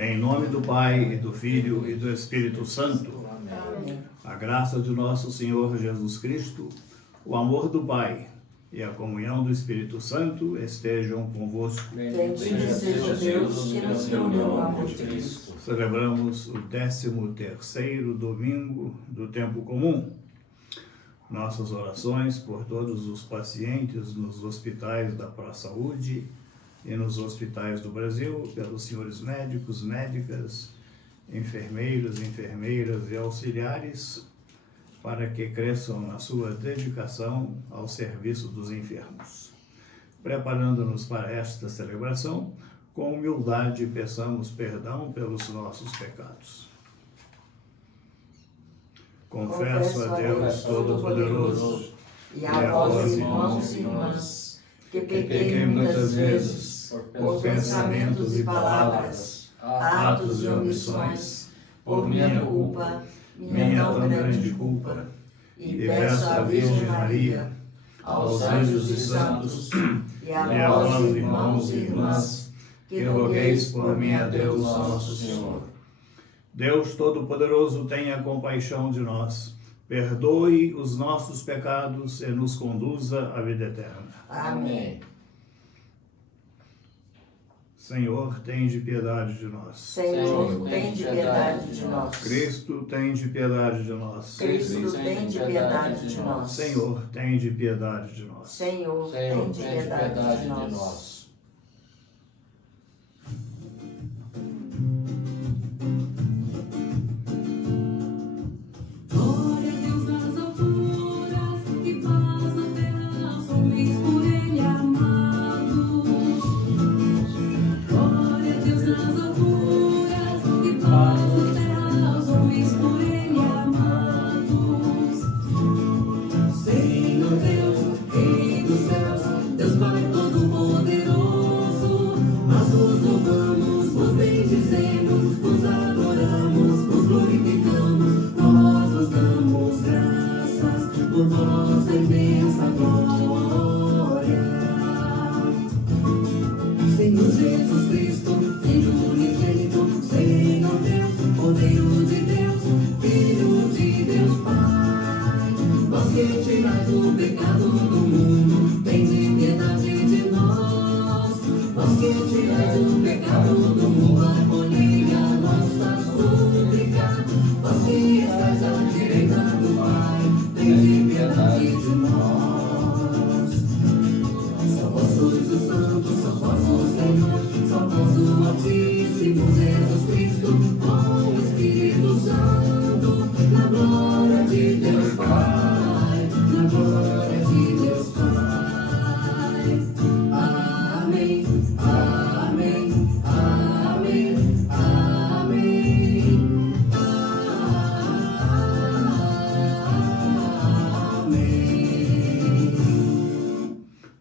Em nome do Pai, e do Filho, e do Espírito Santo. Amém. A graça de nosso Senhor Jesus Cristo, o amor do Pai e a comunhão do Espírito Santo estejam convosco. Bendito seja Deus que nos reuniu no amor de Cristo. Celebramos o 13º domingo do tempo comum. Nossas orações por todos os pacientes nos hospitais da ProSaúde e nos hospitais do Brasil, pelos senhores médicos, médicas, enfermeiros, enfermeiras e auxiliares, para que cresçam na sua dedicação ao serviço dos enfermos. Preparando-nos para esta celebração, com humildade peçamos perdão pelos nossos pecados. Confesso a Deus Todo-Poderoso e a vós, irmãos e irmãs, que pequei muitas vezes, por pensamentos e palavras, atos e omissões, por minha culpa, minha tão grande culpa, e peço à Virgem Maria, aos anjos e santos, e a vós, irmãos e irmãs, que rogueis por mim a Deus nosso Senhor. Deus Todo-Poderoso, tenha compaixão de nós, perdoe os nossos pecados e nos conduza à vida eterna. Amém. Senhor, tende piedade de nós. Senhor, tende piedade de nós. Cristo, tende piedade de nós. Cristo, tende piedade de nós. Senhor, tende piedade de nós. Senhor, tende piedade de nós.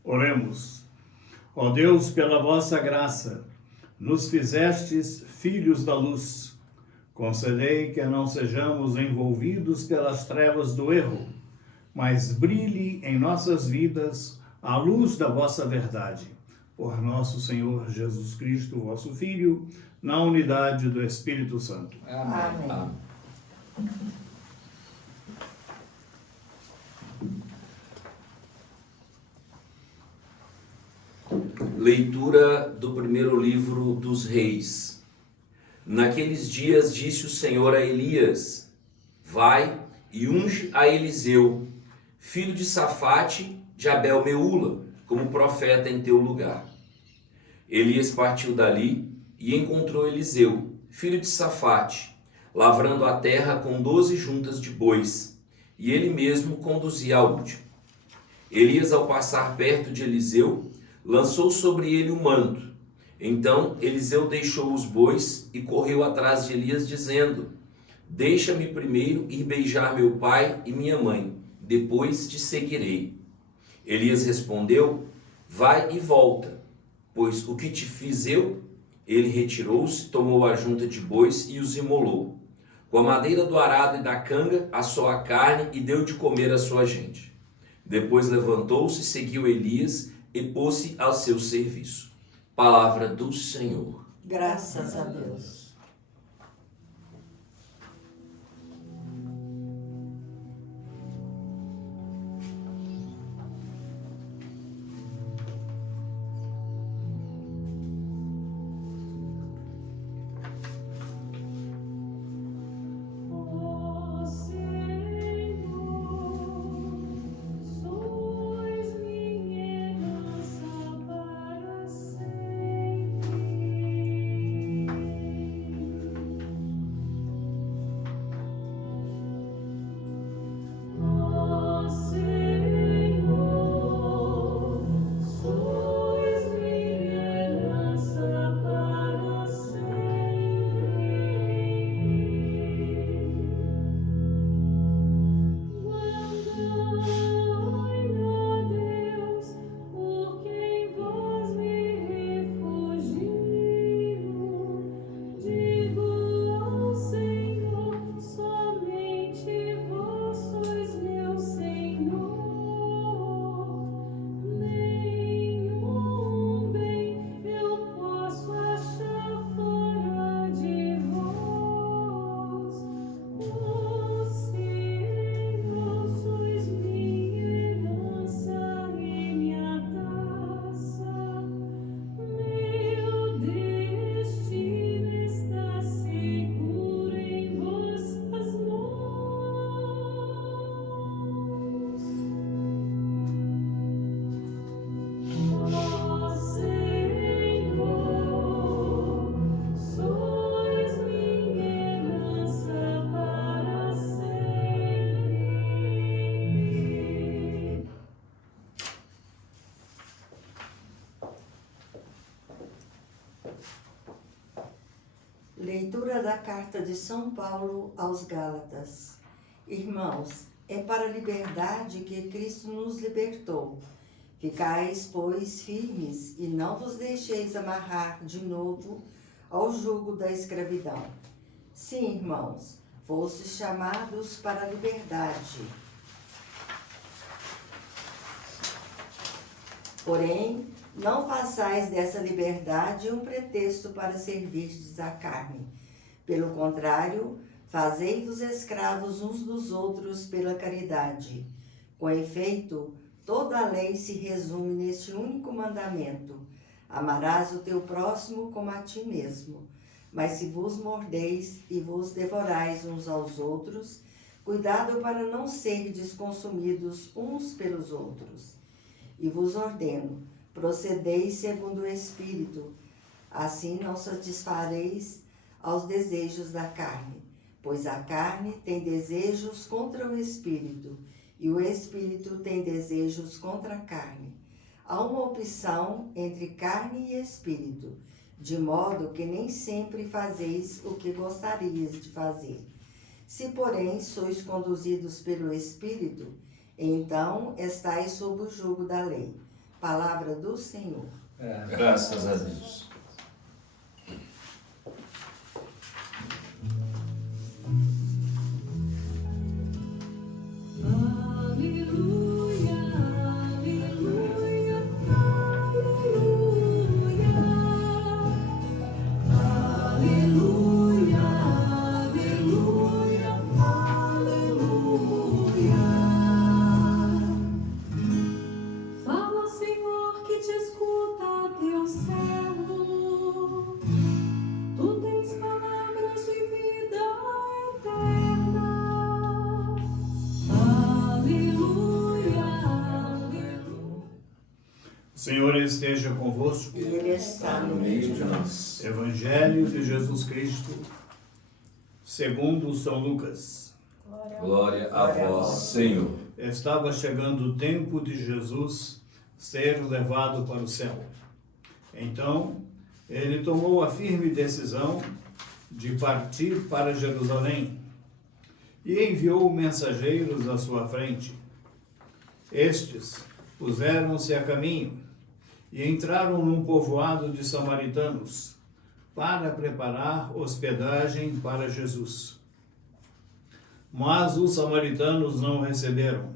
Oremos. Ó Deus, pela vossa graça, nos fizestes filhos da luz. Concedei que não sejamos envolvidos pelas trevas do erro, mas brilhe em nossas vidas a luz da vossa verdade. Por nosso Senhor Jesus Cristo, vosso Filho, na unidade do Espírito Santo. Amém. Amém. Leitura do primeiro livro dos Reis. Naqueles dias disse o Senhor a Elias: vai e unge a Eliseu, filho de Safate, de Abel-Meula, como profeta em teu lugar. Elias partiu dali e encontrou Eliseu, filho de Safate, lavrando a terra com 12 juntas de bois, e ele mesmo conduzia a última. Elias, ao passar perto de Eliseu, lançou sobre ele o manto. Então Eliseu deixou os bois e correu atrás de Elias, dizendo: deixa-me primeiro ir beijar meu pai e minha mãe, depois te seguirei. Elias respondeu: vai e volta, pois o que te fiz eu? Ele retirou-se, tomou a junta de bois e os imolou. Com a madeira do arado e da canga, assou a carne e deu de comer à sua gente. Depois levantou-se, seguiu Elias e pôs-se ao seu serviço. Palavra do Senhor. Graças a Deus. Leitura da Carta de São Paulo aos Gálatas. Irmãos, é para a liberdade que Cristo nos libertou. Ficais, pois, firmes e não vos deixeis amarrar de novo ao jugo da escravidão. Sim, irmãos, fostes chamados para a liberdade. Porém, não façais dessa liberdade um pretexto para servirdes à carne. Pelo contrário, fazei-vos escravos uns dos outros pela caridade. Com efeito, toda a lei se resume neste único mandamento: amarás o teu próximo como a ti mesmo. Mas se vos mordeis e vos devorais uns aos outros, cuidado para não serdes consumidos uns pelos outros. E vos ordeno, procedeis segundo o Espírito, assim não satisfareis aos desejos da carne, pois a carne tem desejos contra o Espírito, e o Espírito tem desejos contra a carne. Há uma opção entre carne e Espírito, de modo que nem sempre fazeis o que gostarias de fazer. Se, porém, sois conduzidos pelo Espírito, então estais sob o jugo da lei. Palavra do Senhor. Graças a Deus. O Senhor esteja convosco. E Ele está no meio de nós. Evangelho de Jesus Cristo, segundo São Lucas. Glória a vós, Senhor. Estava chegando o tempo de Jesus ser levado para o céu. Então, ele tomou a firme decisão de partir para Jerusalém e enviou mensageiros à sua frente. Estes puseram-se a caminho e entraram num povoado de samaritanos para preparar hospedagem para Jesus. Mas os samaritanos não receberam,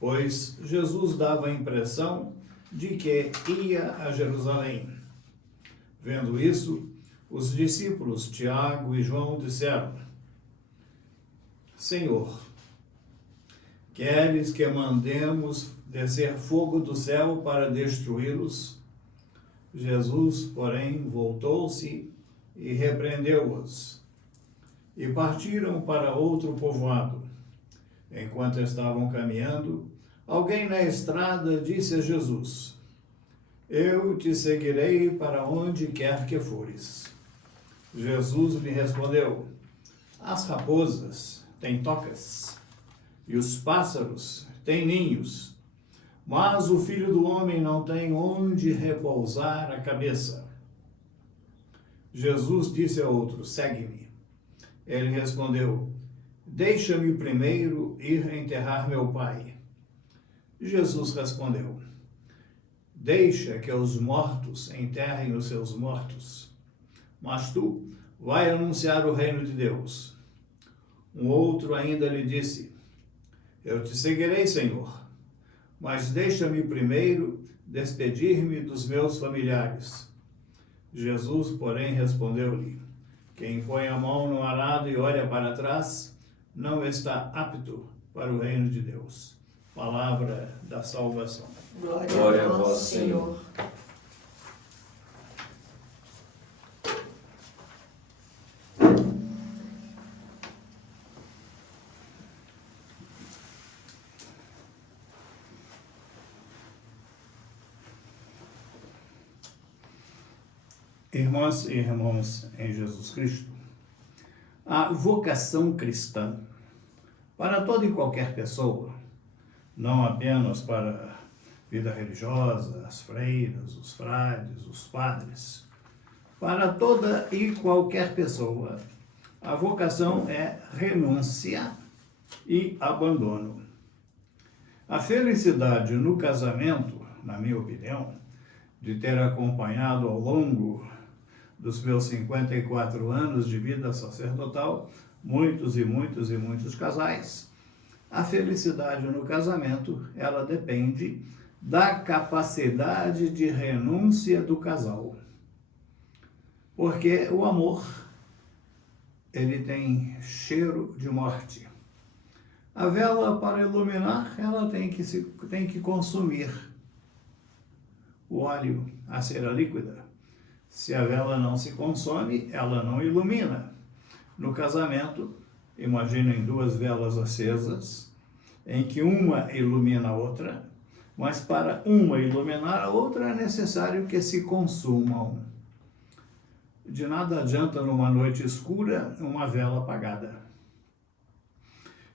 pois Jesus dava a impressão de que ia a Jerusalém. Vendo isso, os discípulos Tiago e João disseram: Senhor, queres que mandemos descer fogo do céu para destruí-los? Jesus, porém, voltou-se e repreendeu-os. E partiram para outro povoado. Enquanto estavam caminhando, alguém na estrada disse a Jesus: Eu te seguirei para onde quer que fores. Jesus lhe respondeu: As raposas têm tocas, e os pássaros têm ninhos, mas o Filho do Homem não tem onde repousar a cabeça. Jesus disse a outro: Segue-me. Ele respondeu: Deixa-me primeiro ir enterrar meu pai. Jesus respondeu: Deixa que os mortos enterrem os seus mortos, mas tu vai anunciar o reino de Deus. Um outro ainda lhe disse: Eu te seguirei, Senhor, mas deixa-me primeiro despedir-me dos meus familiares. Jesus, porém, respondeu-lhe: Quem põe a mão no arado e olha para trás, não está apto para o reino de Deus. Palavra da salvação. Glória a vós, Senhor. Irmãs e irmãos em Jesus Cristo, a vocação cristã para toda e qualquer pessoa, não apenas para a vida religiosa, as freiras, os frades, os padres, Para toda e qualquer pessoa, a vocação é renúncia e abandono. A felicidade no casamento, na minha opinião, de ter acompanhado ao longo dos meus 54 anos de vida sacerdotal, muitos e muitos e muitos casais, a felicidade no casamento, ela depende da capacidade de renúncia do casal. Porque o amor, ele tem cheiro de morte. A vela, para iluminar, ela tem que consumir o óleo, a cera líquida. Se a vela não se consome, ela não ilumina. No casamento, imaginem duas velas acesas, em que uma ilumina a outra, mas para uma iluminar a outra é necessário que se consumam. De nada adianta numa noite escura uma vela apagada.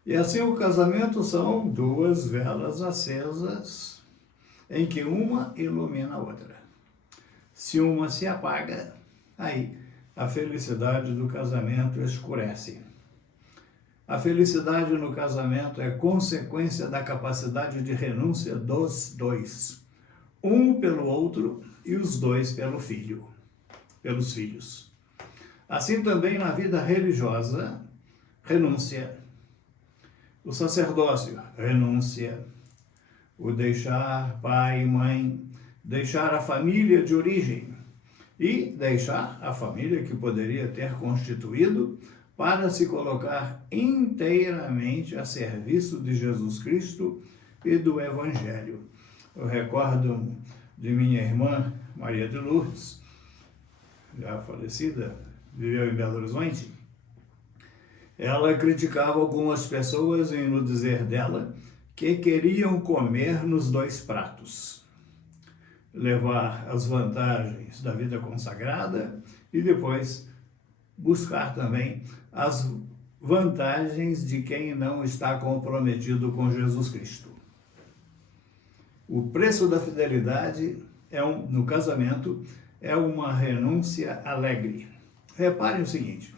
E assim o casamento são duas velas acesas, em que uma ilumina a outra. Se uma se apaga, aí a felicidade do casamento escurece. A felicidade no casamento é consequência da capacidade de renúncia dos dois, um pelo outro e os dois pelos filhos. Assim também na vida religiosa, renúncia. O sacerdócio, renúncia. O deixar pai e mãe, deixar a família de origem e deixar a família que poderia ter constituído para se colocar inteiramente a serviço de Jesus Cristo e do Evangelho. Eu recordo de minha irmã Maria de Lourdes, já falecida, viveu em Belo Horizonte. Ela criticava algumas pessoas em no dizer dela que queriam comer nos dois pratos, levar as vantagens da vida consagrada e depois buscar também as vantagens de quem não está comprometido com Jesus Cristo. O preço da fidelidade no casamento é uma renúncia alegre. Reparem o seguinte,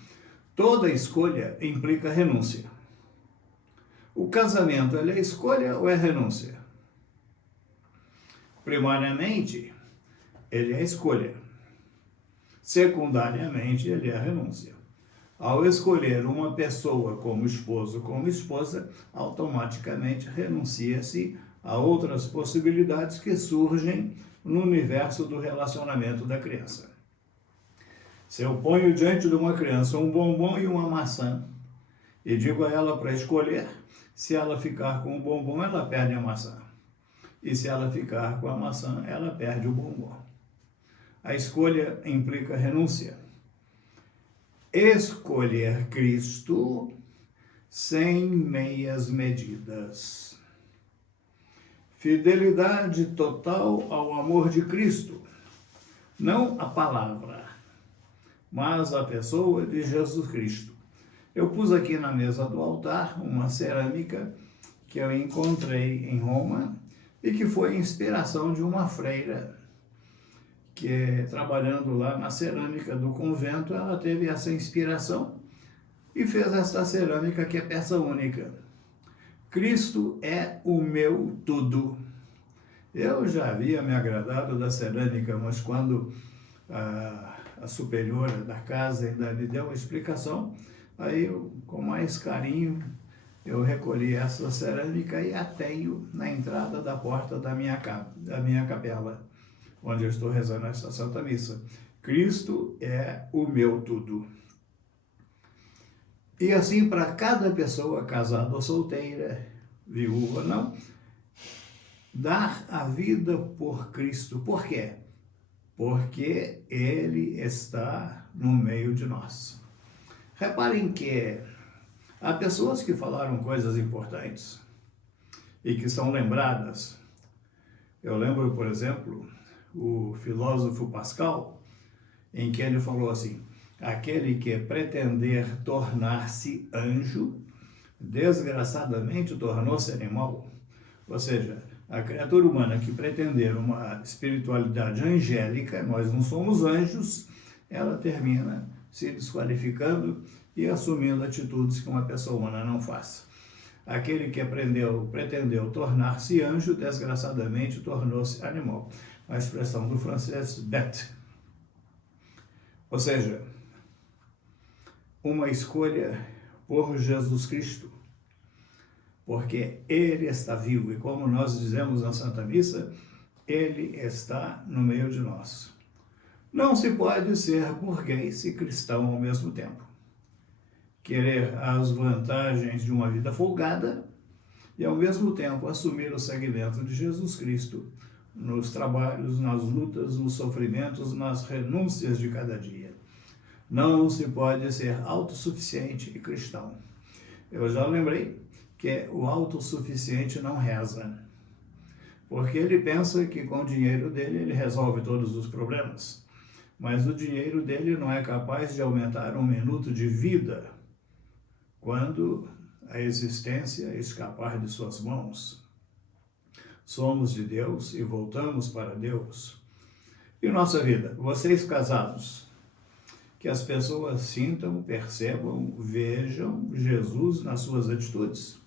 toda escolha implica renúncia. O casamento, ele é escolha ou é renúncia? Primariamente, ele é escolha. Secundariamente, ele é renúncia. Ao escolher uma pessoa como esposo, como esposa, automaticamente renuncia-se a outras possibilidades que surgem no universo do relacionamento da criança. Se eu ponho diante de uma criança um bombom e uma maçã e digo a ela para escolher, se ela ficar com o bombom, ela perde a maçã. E se ela ficar com a maçã, ela perde o bombom. A escolha implica renúncia. Escolher Cristo sem meias medidas. Fidelidade total ao amor de Cristo. Não a palavra, mas a pessoa de Jesus Cristo. Eu pus aqui na mesa do altar uma cerâmica que eu encontrei em Roma e que foi inspiração de uma freira que, trabalhando lá na cerâmica do convento, ela teve essa inspiração e fez essa cerâmica que é peça única. Cristo é o meu tudo. Eu já havia me agradado da cerâmica, mas quando a superiora da casa ainda me deu uma explicação, aí eu, com mais carinho, eu recolhi essa cerâmica e a tenho na entrada da porta da minha capela, onde eu estou rezando essa Santa Missa. Cristo é o meu tudo. E assim, para cada pessoa, casada ou solteira, viúva ou não, dar a vida por Cristo. Por quê? Porque Ele está no meio de nós. Reparem que há pessoas que falaram coisas importantes e que são lembradas. Eu lembro, por exemplo, o filósofo Pascal, em que ele falou assim: aquele que pretender tornar-se anjo, desgraçadamente tornou-se animal. Ou seja, a criatura humana que pretender uma espiritualidade angélica, nós não somos anjos, ela termina se desqualificando e assumindo atitudes que uma pessoa humana não faz. Aquele que pretendeu tornar-se anjo, desgraçadamente tornou-se animal. A expressão do francês bête. Ou seja, uma escolha por Jesus Cristo, porque Ele está vivo e, como nós dizemos na Santa Missa, Ele está no meio de nós. Não se pode ser burguês e cristão ao mesmo tempo. Querer as vantagens de uma vida folgada e, ao mesmo tempo, assumir o seguimento de Jesus Cristo nos trabalhos, nas lutas, nos sofrimentos, nas renúncias de cada dia. Não se pode ser autossuficiente e cristão. Eu já lembrei que o autossuficiente não reza, porque ele pensa que com o dinheiro dele ele resolve todos os problemas, mas o dinheiro dele não é capaz de aumentar um minuto de vida quando a existência escapar de suas mãos. Somos de Deus e voltamos para Deus. E nossa vida, vocês casados, que as pessoas sintam, percebam, vejam Jesus nas suas atitudes,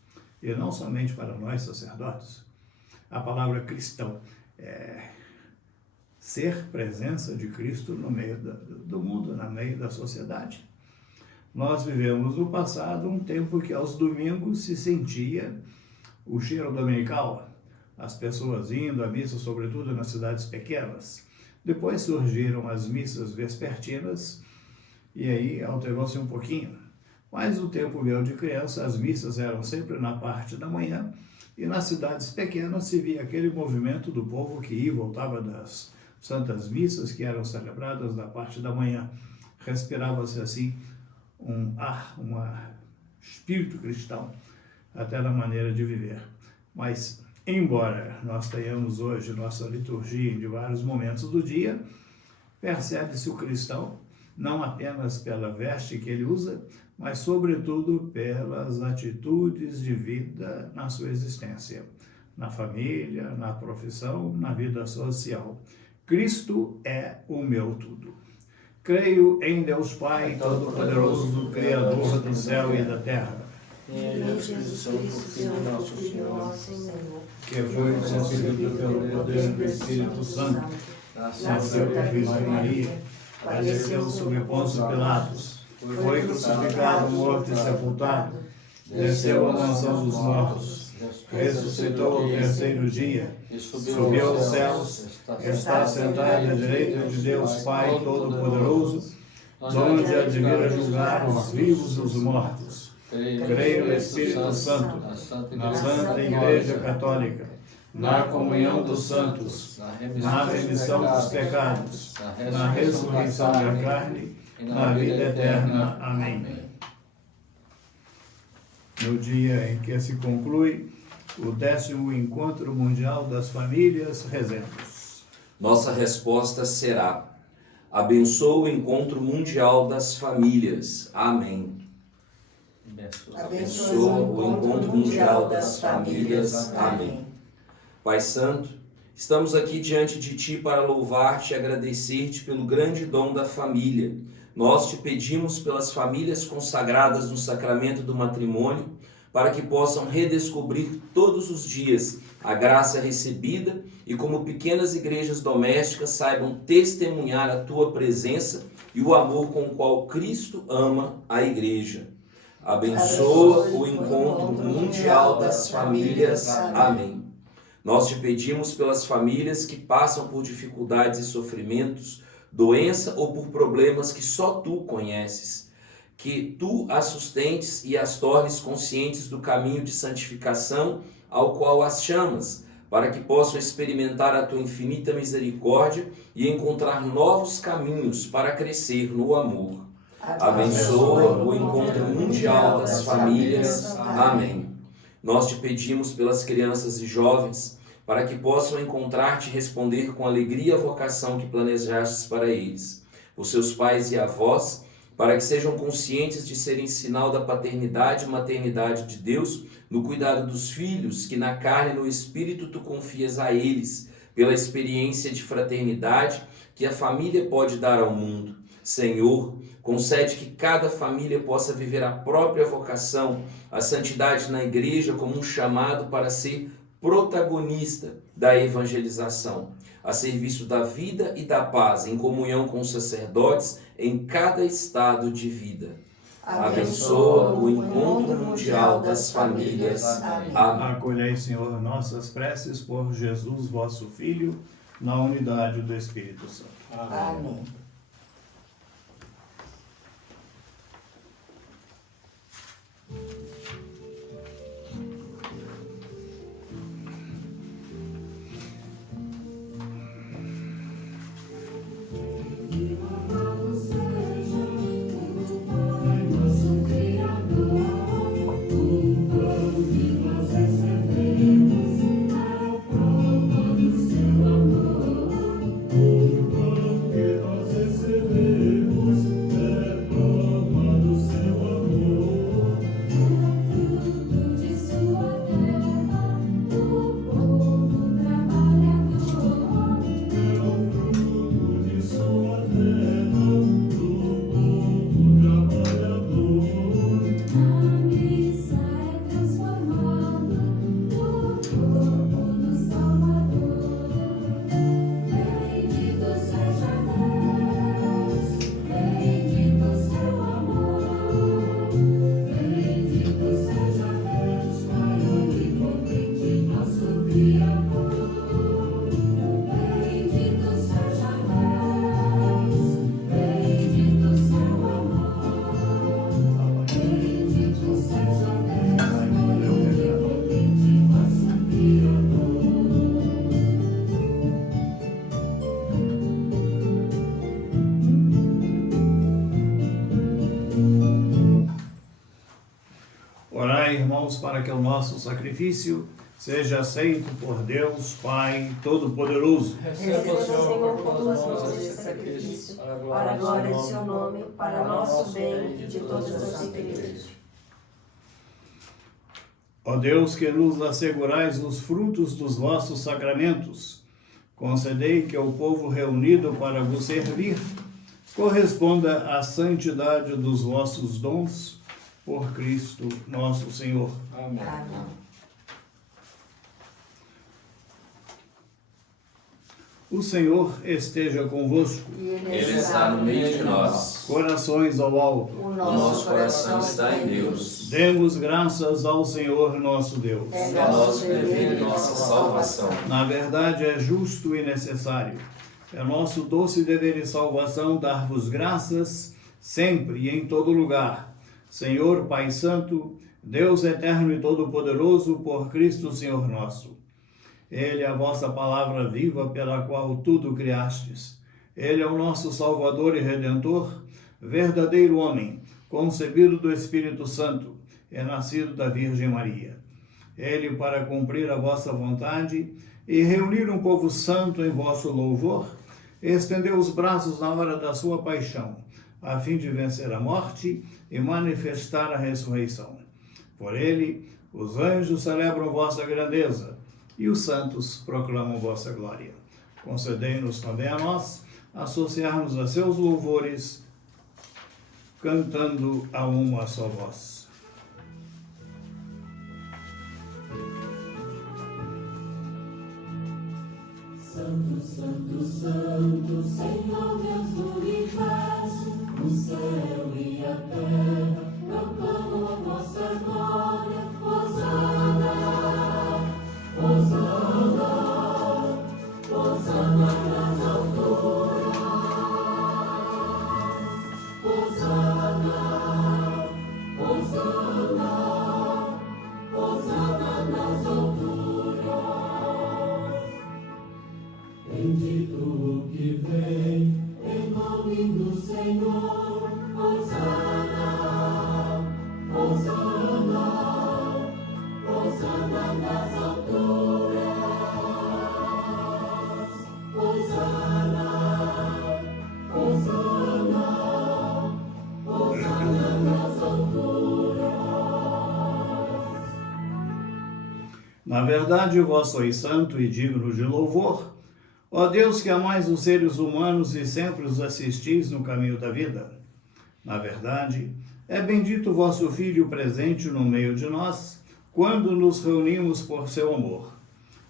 e não somente para nós sacerdotes. A palavra cristão é ser presença de Cristo no meio do mundo, no meio da sociedade. Nós vivemos no passado um tempo que aos domingos se sentia o cheiro dominical, as pessoas indo à missa, sobretudo nas cidades pequenas. Depois surgiram as missas vespertinas e aí alterou-se um pouquinho. Mas no tempo meu de criança, as missas eram sempre na parte da manhã e nas cidades pequenas se via aquele movimento do povo que ia e voltava das santas missas que eram celebradas na parte da manhã. Respirava-se assim um espírito cristão até na maneira de viver. Mas, embora nós tenhamos hoje nossa liturgia de vários momentos do dia, percebe-se o cristão não apenas pela veste que ele usa, mas sobretudo pelas atitudes de vida na sua existência, na família, na profissão, na vida social. Cristo é o meu tudo. Creio em Deus Pai Todo-Poderoso, Criador do céu e da terra, em Jesus Cristo, seu nosso Filho, nosso Senhor, que foi concebido pelo poder do Espírito Santo, nasceu da Virgem Maria, padeceu sob Pôncio Pilatos, foi crucificado, morto e sepultado, desceu à mansão dos mortos, ressuscitou ao terceiro dia, subiu aos céus, está sentado à direita de Deus Pai Todo-Poderoso, donde há de vir a julgar os vivos e os mortos. Creio no Espírito Santo, na Santa Igreja Católica, na comunhão dos santos, na remissão dos pecados, na ressurreição da carne, na vida eterna. Amém. No dia em que se conclui o 10º Encontro Mundial das Famílias, rezemos. Nossa resposta será: abençoa o Encontro Mundial das Famílias. Amém. Abençoa o Encontro Mundial das Famílias. Amém. Pai Santo, estamos aqui diante de Ti para louvar-Te e agradecer-Te pelo grande dom da família. Nós Te pedimos pelas famílias consagradas no sacramento do matrimônio, para que possam redescobrir todos os dias a graça recebida e, como pequenas igrejas domésticas, saibam testemunhar a Tua presença e o amor com o qual Cristo ama a igreja. Abençoa o Encontro Mundial das Famílias. Amém. Nós Te pedimos pelas famílias que passam por dificuldades e sofrimentos, doença ou por problemas que só Tu conheces, que Tu as sustentes e as tornes conscientes do caminho de santificação ao qual as chamas, para que possam experimentar a Tua infinita misericórdia e encontrar novos caminhos para crescer no amor. Abençoa o Encontro Mundial das Famílias. Amém. Nós Te pedimos pelas crianças e jovens, para que possam encontrar-Te e responder com alegria a vocação que planejastes para eles. Por seus pais e avós, para que sejam conscientes de serem sinal da paternidade e maternidade de Deus no cuidado dos filhos, que na carne e no espírito Tu confias a eles, pela experiência de fraternidade que a família pode dar ao mundo. Senhor, concede que cada família possa viver a própria vocação, a santidade na igreja como um chamado para ser protagonista da evangelização, a serviço da vida e da paz, em comunhão com os sacerdotes em cada estado de vida. Abençoa o encontro mundial das famílias. Amém. Acolhei, Senhor, nossas preces por Jesus, vosso Filho, na unidade do Espírito Santo. Amém. Orai, irmãos, para que o nosso sacrifício seja aceito por Deus, Pai Todo-Poderoso. Receba, Senhor, por tuas mãos esse sacrifício, para a glória de seu nome, para nosso bem e de todas as igrejas. Ó Deus, que nos assegurais os frutos dos vossos sacramentos, concedei que o povo reunido para vos servir corresponda à santidade dos vossos dons, por Cristo nosso Senhor. Amém. O Senhor esteja convosco. Ele está no meio de nós. Corações ao alto. O Nosso coração está em Deus. Demos graças ao Senhor nosso Deus. É nosso dever e nossa salvação. Na verdade, é justo e necessário. É nosso doce dever e salvação dar-vos graças, sempre e em todo lugar. Senhor, Pai Santo, Deus eterno e todo-poderoso, por Cristo Senhor nosso. Ele é a vossa palavra viva, pela qual tudo criastes. Ele é o nosso Salvador e Redentor, verdadeiro homem, concebido do Espírito Santo, e nascido da Virgem Maria. Ele, para cumprir a vossa vontade e reunir um povo santo em vosso louvor, estendeu os braços na hora da sua paixão, a fim de vencer a morte e manifestar a ressurreição. Por ele, os anjos celebram vossa grandeza e os santos proclamam vossa glória. Concedei-nos também a nós associarmos a seus louvores, cantando a uma só voz. Santo, Santo, Santo, Senhor Deus do universo, o céu e a terra proclamam a vossa glória. Hosana, Hosana, Hosana nas alturas. Hosana, Hosana, Hosana nas alturas. Bendito o que vem, em nome do Senhor. Hosana, Hosana, Hosana nas alturas. Hosana, Hosana, Hosana nas alturas. Na verdade, vós sois santo e digno de louvor, Ó Deus, que amais os seres humanos e sempre os assistis no caminho da vida. Na verdade, é bendito vosso Filho presente no meio de nós, quando nos reunimos por seu amor.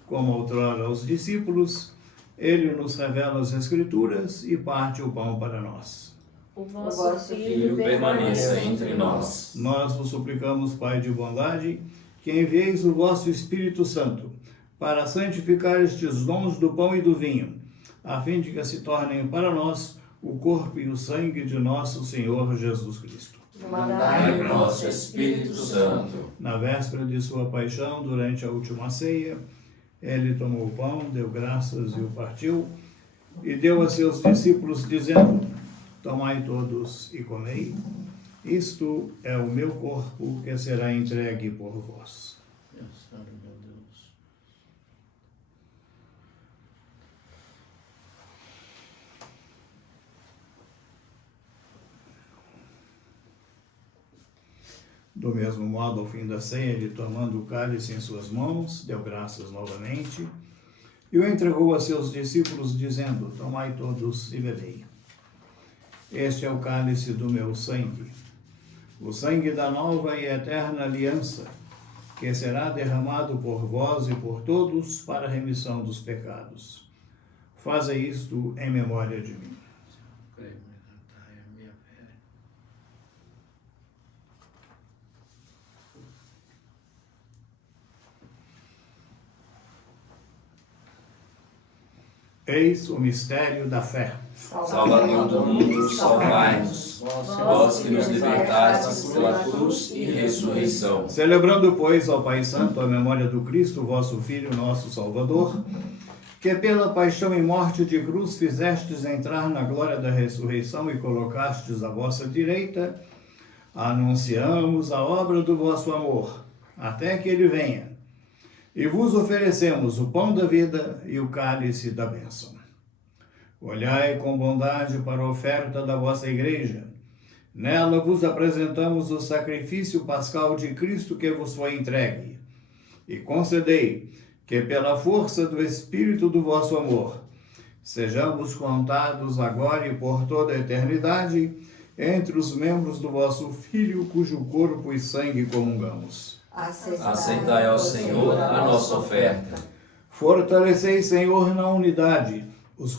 Como outrora aos discípulos, ele nos revela as Escrituras e parte o pão para nós. O vosso Filho permaneça entre nós. Nós vos suplicamos, Pai de bondade, que envieis o vosso Espírito Santo para santificar estes dons do pão e do vinho, a fim de que se tornem para nós o corpo e o sangue de nosso Senhor Jesus Cristo. Mandai o nosso Espírito Santo. Na véspera de sua paixão, durante a última ceia, ele tomou o pão, deu graças e o partiu, e deu a seus discípulos, dizendo: tomai todos e comei, isto é o meu corpo que será entregue por vós. Do mesmo modo, ao fim da ceia, ele, tomando o cálice em suas mãos, deu graças novamente e o entregou a seus discípulos, dizendo: tomai todos e bebei. Este é o cálice do meu sangue, o sangue da nova e eterna aliança, que será derramado por vós e por todos para a remissão dos pecados. Fazei isto em memória de mim. Eis o mistério da fé. Salvador do mundo, salvai-nos, vós que nos libertastes pela cruz e ressurreição. Celebrando, pois, ao Pai Santo a memória do Cristo, vosso Filho, nosso Salvador, que pela paixão e morte de cruz fizestes entrar na glória da ressurreição e colocastes à vossa direita, anunciamos a obra do vosso amor, até que ele venha. E vos oferecemos o pão da vida e o cálice da bênção. Olhai com bondade para a oferta da vossa igreja. Nela vos apresentamos o sacrifício pascal de Cristo que vos foi entregue. E concedei que, pela força do Espírito do vosso amor, sejamos contados agora e por toda a eternidade entre os membros do vosso Filho, cujo corpo e sangue comungamos. Aceitai ao Senhor a nossa oferta. Fortalecei, Senhor, na unidade os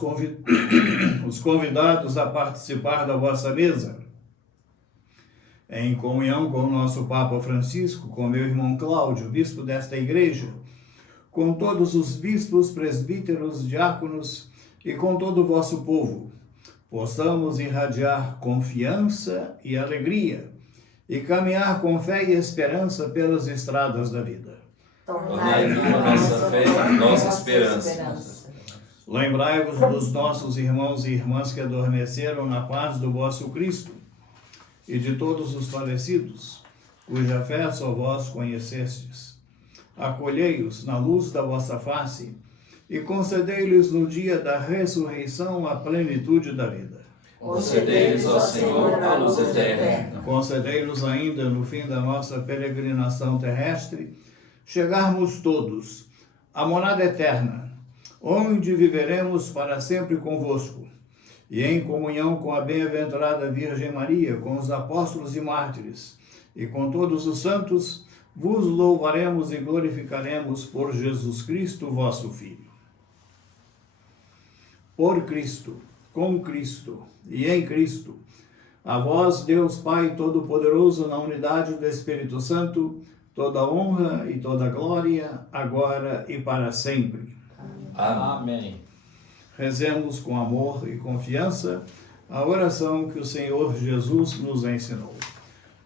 convidados a participar da vossa mesa. Em comunhão com o nosso Papa Francisco, com meu irmão Cláudio, bispo desta igreja, com todos os bispos, presbíteros, diáconos e com todo o vosso povo, possamos irradiar confiança e alegria e caminhar com fé e esperança pelas estradas da vida. Tornai viva a nossa fé e nossa esperança. Lembrai-vos dos nossos irmãos e irmãs que adormeceram na paz do vosso Cristo e de todos os falecidos, cuja fé só vós conhecestes. Acolhei-os na luz da vossa face e concedei-lhes no dia da ressurreição a plenitude da vida. Concedei-lhes, ó Senhor, a luz eterna. Concedei-nos ainda, no fim da nossa peregrinação terrestre, chegarmos todos à morada eterna, onde viveremos para sempre convosco, e em comunhão com a bem-aventurada Virgem Maria, com os apóstolos e mártires, e com todos os santos, vos louvaremos e glorificaremos por Jesus Cristo, vosso Filho. Por Cristo, com Cristo e em Cristo, a vós, Deus Pai Todo-Poderoso, na unidade do Espírito Santo, toda honra e toda glória, agora e para sempre. Amém. Rezemos com amor e confiança a oração que o Senhor Jesus nos ensinou.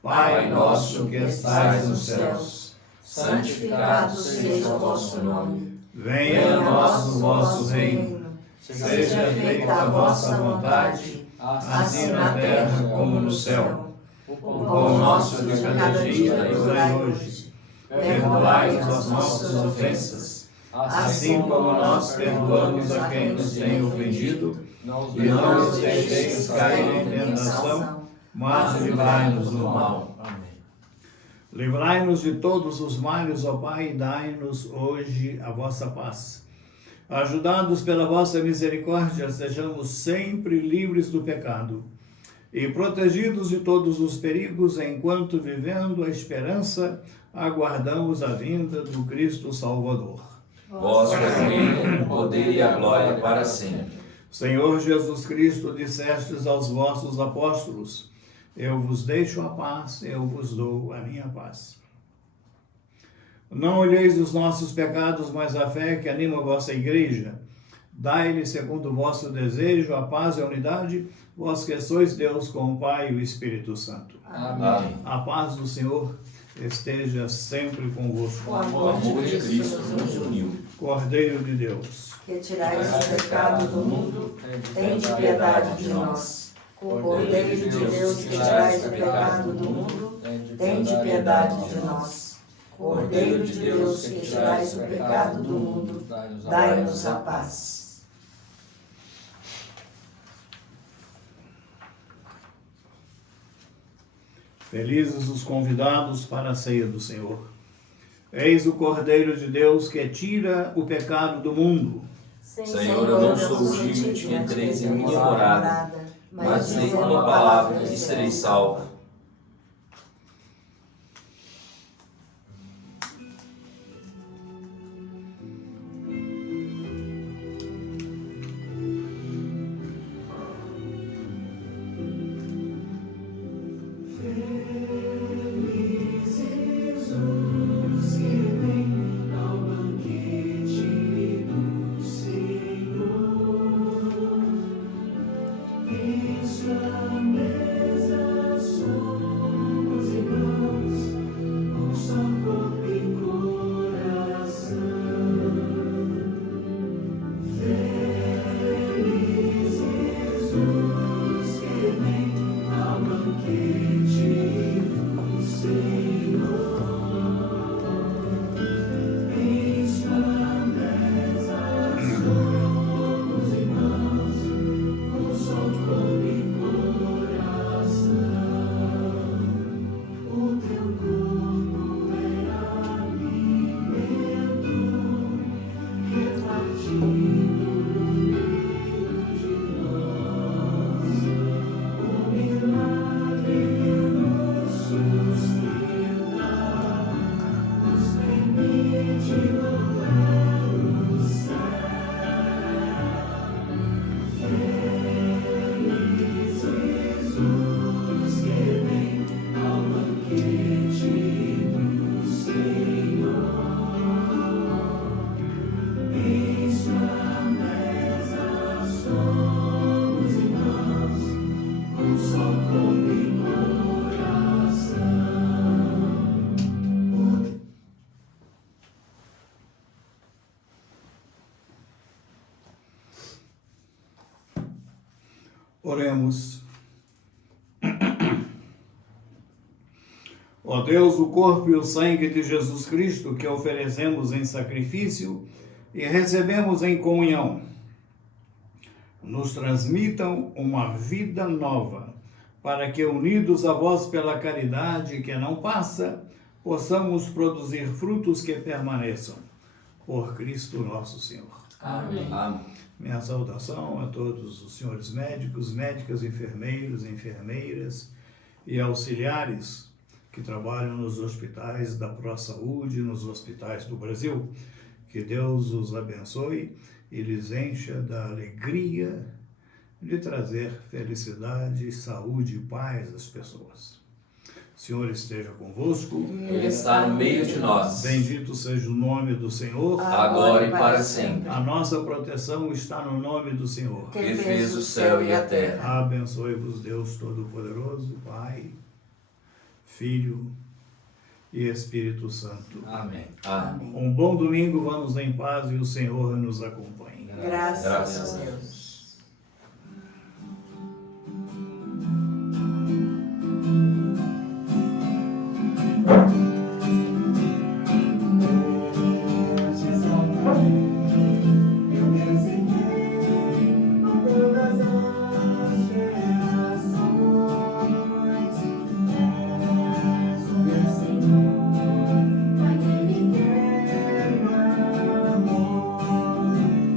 Pai nosso que estais nos céus, santificado seja o vosso nome. Venha a nós o vosso reino. Seja feita a vossa vontade, assim na terra como no céu. O pão nosso de cada dia nos dai hoje. Perdoai-nos as nossas ofensas, assim como nós perdoamos a quem nos tem ofendido. E não nos deixeis cair em tentação, mas livrai-nos do mal. Amém. Livrai-nos de todos os males, ó Pai, e dai-nos hoje a vossa paz. Ajudados pela vossa misericórdia, sejamos sempre livres do pecado e protegidos de todos os perigos, enquanto, vivendo a esperança, aguardamos a vinda do Cristo Salvador. Vosso é o reino, o poder e a glória para sempre. Senhor Jesus Cristo, dissestes aos vossos apóstolos: eu vos deixo a paz, eu vos dou a minha paz. Não olheis os nossos pecados, mas a fé que anima a vossa igreja. Dai-lhe, segundo o vosso desejo, a paz e a unidade, vós que sois Deus com o Pai e o Espírito Santo. Amém. A paz do Senhor esteja sempre convosco. O O amor de Cristo nos uniu. Cordeiro de Deus, Que tirais o pecado do mundo, tende piedade de nós. Cordeiro de Deus, que tirais o pecado do mundo, tende piedade de nós. Cordeiro de Deus, que tirais o pecado do mundo, dai-nos a paz. felizes os convidados para a ceia do Senhor. Eis o Cordeiro de Deus que tira o pecado do mundo. Senhor, eu não sou digno de que entreis em minha morada, mas dizei uma palavra e serei salvo. Oremos. Ó Deus, o corpo e o sangue de Jesus Cristo que oferecemos em sacrifício e recebemos em comunhão, nos transmitam uma vida nova, para que, unidos a vós pela caridade que não passa, possamos produzir frutos que permaneçam. Por Cristo nosso Senhor. Amém. Amém. Minha saudação a todos os senhores médicos, médicas, enfermeiros, enfermeiras e auxiliares que trabalham nos hospitais da ProSaúde, nos hospitais do Brasil. Que Deus os abençoe e lhes encha da alegria de trazer felicidade, saúde e paz às pessoas. O Senhor esteja convosco. Ele está no meio de nós, Bendito seja o nome do Senhor. agora e para sempre. A nossa proteção está no nome do Senhor. Que fez o céu e a terra. Abençoe-vos Deus Todo-Poderoso, Pai, Filho e Espírito Santo. Amém. Amém. Um bom domingo, vamos em paz e o Senhor nos acompanhe. Graças a Deus. Deus exalta.